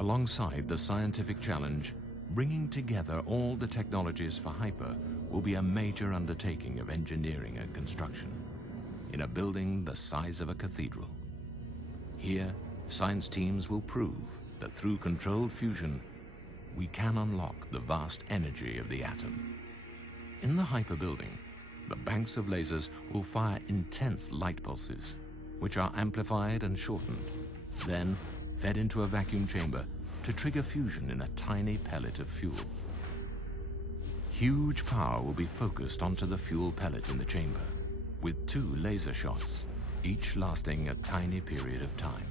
Alongside the scientific challenge, bringing together all the technologies for HiPER will be a major undertaking of engineering and construction in a building the size of a cathedral. Here, science teams will prove that through controlled fusion, we can unlock the vast energy of the atom. In the HiPER building, the banks of lasers will fire intense light pulses, which are amplified and shortened, then fed into a vacuum chamber to trigger fusion in a tiny pellet of fuel. Huge power will be focused onto the fuel pellet in the chamber, with 2 laser shots, each lasting a tiny period of time.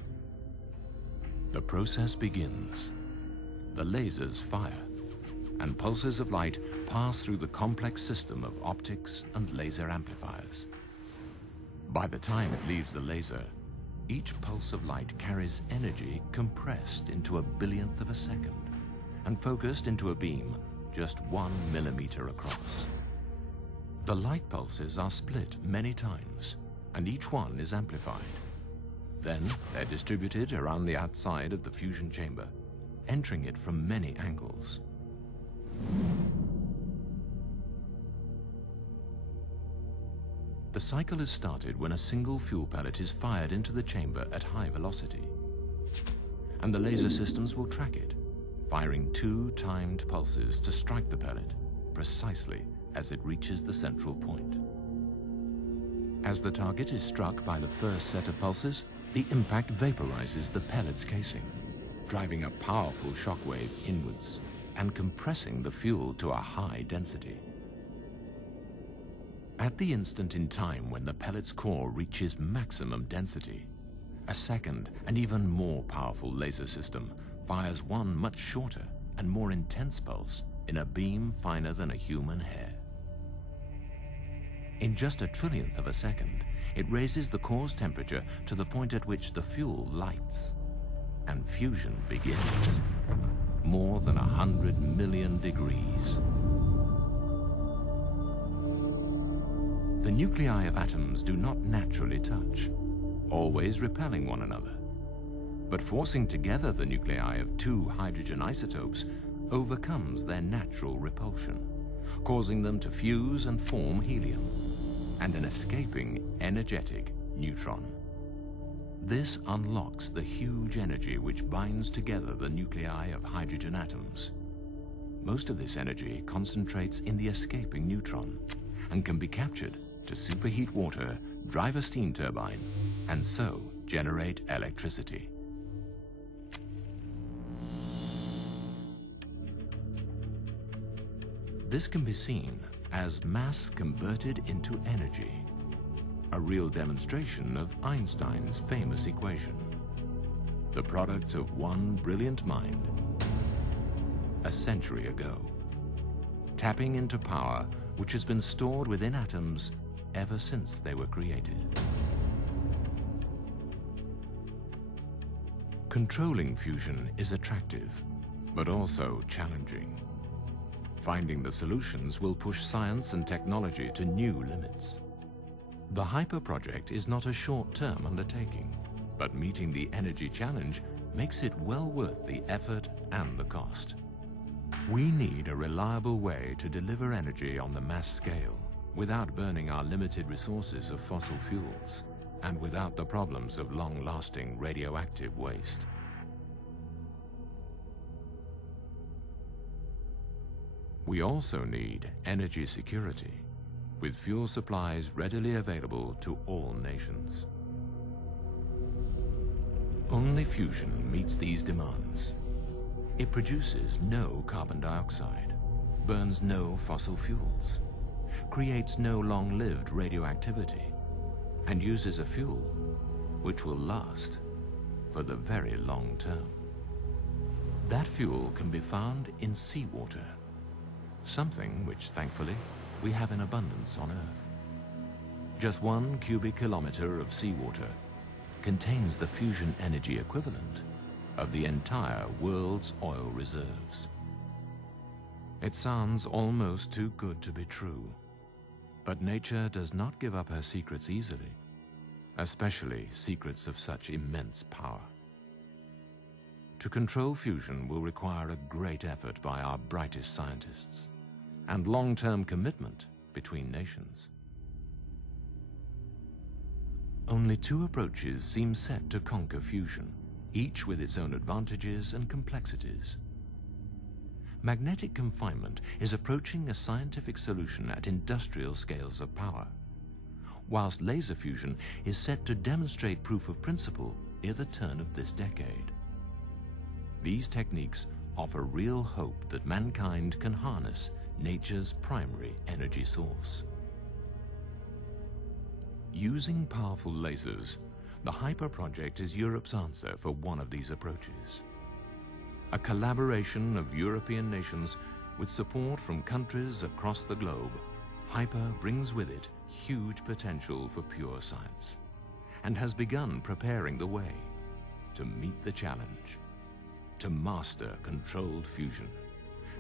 The process begins. The lasers fire, and pulses of light pass through the complex system of optics and laser amplifiers. By the time it leaves the laser, each pulse of light carries energy compressed into a billionth of a second and focused into a beam just 1 millimeter across. The light pulses are split many times, and each one is amplified. Then they're distributed around the outside of the fusion chamber, entering it from many angles. The cycle is started when a single fuel pellet is fired into the chamber at high velocity, and the laser systems will track it, firing 2 timed pulses to strike the pellet precisely as it reaches the central point. As the target is struck by the first set of pulses, the impact vaporizes the pellet's casing, driving a powerful shockwave inwards and compressing the fuel to a high density. At the instant in time when the pellet's core reaches maximum density, a second and even more powerful laser system fires one much shorter and more intense pulse in a beam finer than a human hair. In just a trillionth of a second, it raises the core's temperature to the point at which the fuel lights, and fusion begins. More than 100 million degrees. The nuclei of atoms do not naturally touch, always repelling one another. But forcing together the nuclei of 2 hydrogen isotopes overcomes their natural repulsion, causing them to fuse and form helium, and an escaping energetic neutron. This unlocks the huge energy which binds together the nuclei of hydrogen atoms. Most of this energy concentrates in the escaping neutron and can be captured to superheat water, drive a steam turbine, and so generate electricity. This can be seen as mass converted into energy, a real demonstration of Einstein's famous equation, the product of one brilliant mind a century ago, tapping into power which has been stored within atoms ever since they were created. Controlling fusion is attractive, but also challenging. Finding the solutions will push science and technology to new limits. The HiPER project is not a short-term undertaking, but meeting the energy challenge makes it well worth the effort and the cost. We need a reliable way to deliver energy on the mass scale without burning our limited resources of fossil fuels and without the problems of long-lasting radioactive waste. We also need energy security, with fuel supplies readily available to all nations. Only fusion meets these demands. It produces no carbon dioxide, burns no fossil fuels, creates no long-lived radioactivity, and uses a fuel which will last for the very long term. That fuel can be found in seawater, something which, thankfully, we have in abundance on Earth. Just 1 cubic kilometer of seawater contains the fusion energy equivalent of the entire world's oil reserves. It sounds almost too good to be true, but nature does not give up her secrets easily, especially secrets of such immense power. To control fusion will require a great effort by our brightest scientists and long-term commitment between nations. Only two approaches seem set to conquer fusion, each with its own advantages and complexities. Magnetic confinement is approaching a scientific solution at industrial scales of power, whilst laser fusion is set to demonstrate proof of principle near the turn of this decade. These techniques offer real hope that mankind can harness nature's primary energy source. Using powerful lasers, the HiPER project is Europe's answer for one of these approaches. A collaboration of European nations with support from countries across the globe, HiPER brings with it huge potential for pure science and has begun preparing the way to meet the challenge, to master controlled fusion,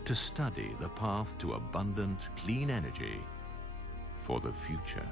to study the path to abundant, clean energy for the future.